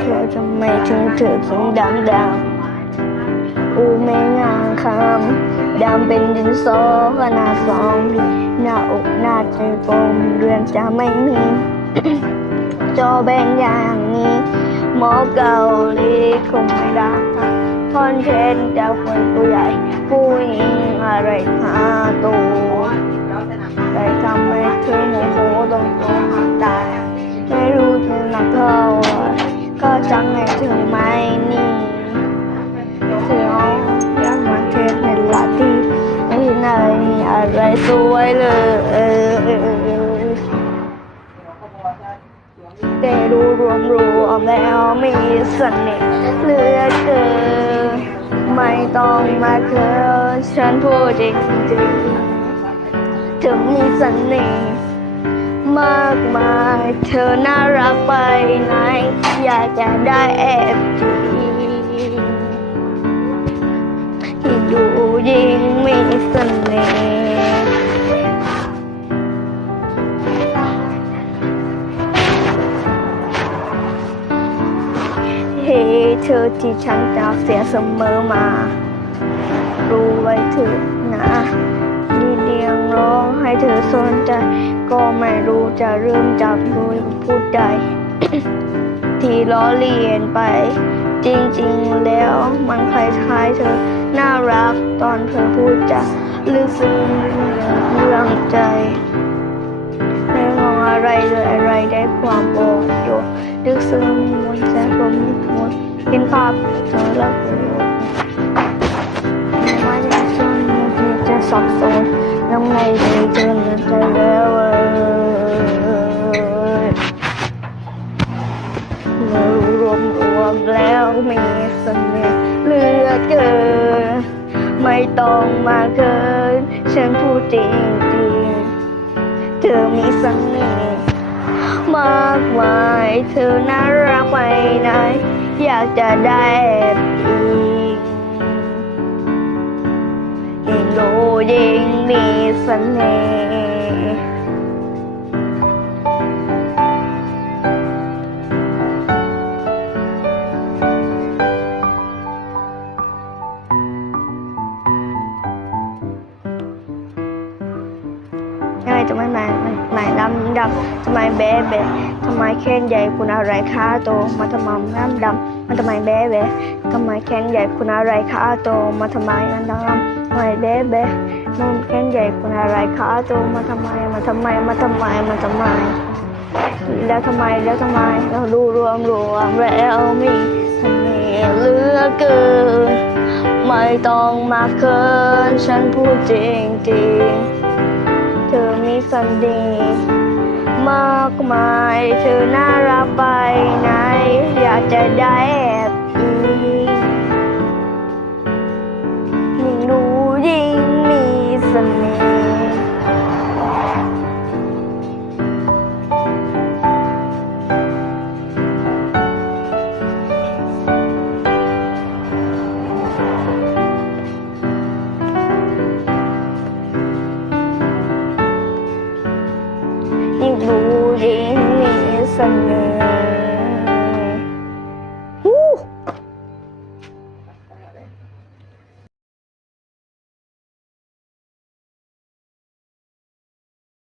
เธอทำไมถึงเธอถึงดำดำอูไม่งามคำดำเป็นดินสอขนาดสองดีหน้าอกหน้าใจกลมเรือนจะไม่มีจอแบนอย่างนี้ หมอเกาหลีคงไม่รักคอนเทนต์จากคนตัวใหญ่ผู้หญิงอะไรหาตัวใครทำให้เธอโมโหต้องโสวยเลยแต่ดูรวมรวมแล้วมีเสน่ห์เหลือเกินไม่ต้องมาเคินฉันพูดจริงๆเธอมีเสน่ห์มากมายเธอน่ารักไปไหน อยากจะได้แอบจีที่ดูยิ่งมีเสน่ห์ เฮ้เธอที่ฉันจะเสียเสมอมา รู้ไว้เถอะนะดีเดียงร้องให้เธอสนใจ ก็ไม่รู้จะเริ่มจับดูพูดใด ที่ล้อเลียนไป จริงๆแล้วมันคล้ายๆเธอ น่ารักตอนเธอพูดจาลึกซึ้งเรื่องใจ อะไรเลยอะไรได้ความโปร่โยงลึกซึ้งมนต์ใจผมหมดเห็นภาพเธอแล้วก็ไม่ว่าจะชนที่จะสับสนยังไงเลยเธอใจแล้วเอ่ยเมื่อรวมรวมแล้วมีเสน่ห์เหลือเกินไม่ต้องมาเกินฉันพูดจริงจริงเธอมีเสน่ห์ มากมายเธอน่ารักไปไหนอยากจะได้แอบอิงยิ่งดูยิ่งมีเสน่ห์ ทำไมไมหมายหมายดำดำทำไมแบ๊ะแบ๊ะทำไมแข้งใหญ่คุณอะไรขาโตมาทำไมน้ำดำมาทำไมแบ๊ะแบ๊ะทำไมแข้งใหญ่คุณอะไรขาโตมาทำไมน้ำดำทำไมแบ๊แบ๊ะนมแข้งใหญ่คุณอะไรขาโตมาทำไมมาทำไมมาทำไมมาทำไมแล้วทำไมแล้วทำไมเราดูรวมรวมแล้วมีเสน่ห์เหลือเกินไม่ต้องมาเคินฉันพูดจริงจริง เธอมีเสน่ห์มากมาย เธอน่ารักไปไหน อยากจะได้ ยิ่งดูยิ่งมีเสน่ห์